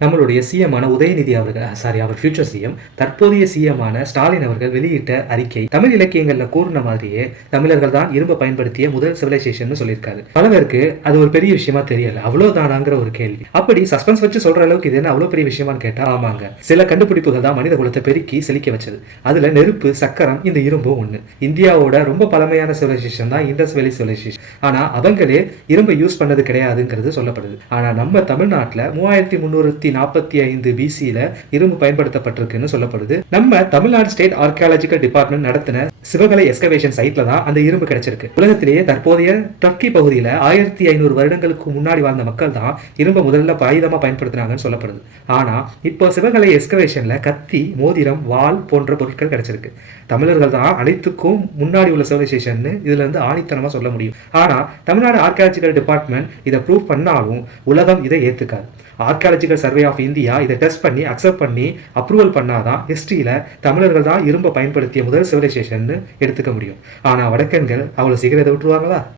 நம்மளுடைய சிஎம்-ஆன உதயநிதி அவர்கள் அவர் future CM தற்போதைய சிஎம்-ஆன ஸ்டாலின் அவர்கள் வெளியிட்ட அறிக்கை தமிழ் இலக்கியங்கள்ல கூறின மாதிரியே தமிழர்கள் தான் இரும்பை பயன்படுத்திய முதல் சிவிலைசேஷன் சொல்லியிருக்காரு. பல பேருக்கு அது ஒரு பெரிய விஷயமா தெரியல. அவ்வளவுதானாங்கிற ஒரு கேள்வி. அப்படி சஸ்பென்ஸ் வச்சு சொல்ற அளவுக்கு இது என்ன அவ்வளவு பெரிய விஷயமான்னு கேட்டா ஆமாங்க. சில கண்டுபிடிப்புகள் தான் மனித குலத்தை பெருக்கி செழிக்க வச்சது. அதுல நெருப்பு, சக்கரம், இந்த இரும்பும் ஒண்ணு. இந்தியாவோட ரொம்ப பழமையான சிவிலைசேஷன் தான் இண்டஸ் வேலி சிவிலைசேஷன். ஆனா அவங்களே இரும்பை யூஸ் பண்ணது கிடையாதுங்கிறது சொல்லப்படுது. ஆனா நம்ம தமிழ்நாட்டுல 3345 பிசியில இரும்பு பயன்படுத்தப்பட்டிருக்குன்னு சொல்லப்படுது. நம்ம தமிழ்நாடு ஸ்டேட் ஆர்கியாலஜிக்கல் டிபார்ட்மெண்ட் நடத்தின சிவகலை எஸ்கவேஷன் சைட்ல தான் அந்த இரும்பு கிடைச்சிருக்கு. உலகத்திலேயே தற்போதைய டர்க்கி பகுதியில 1500 வருடங்களுக்கு முன்னாடி வாழ்ந்த மக்கள் தான் இரும்பை முதல்ல ஆயுதமா பயன்படுத்தினாங்கன்னு சொல்லப்படுது. ஆனா இப்போ சிவகலை எஸ்கவேஷன்ல கத்தி, மோதிரம், வாள் போன்ற பொருட்கள் கிடைச்சிருக்கு. தமிழர்கள் தான் அனைத்துக்கும் முன்னாடி உள்ள சிவிலைசேஷன் இதுல இருந்து ஆணித்தனமா சொல்ல முடியும். ஆனா தமிழ்நாடு ஆர்கியாலஜிக்கல் டிபார்ட்மெண்ட் இதை ப்ரூவ் பண்ணாலும் உலகம் இதை ஏத்துக்காது. ஆர்கியாலஜிக்கல் சர்வே ஆஃப் இந்தியா இதை டெஸ்ட் பண்ணி அக்செப்ட் பண்ணி அப்ரூவல் பண்ணாதான் ஹிஸ்டரியில தமிழர்கள் தான் இரும்பை பயன்படுத்திய முதல் சிவிலைசேஷன் எடுத்துக்க முடியும். ஆனா வடக்கன்கள் அவ்வளவு சீக்கிரம் இதை விட்டுருவாங்களா?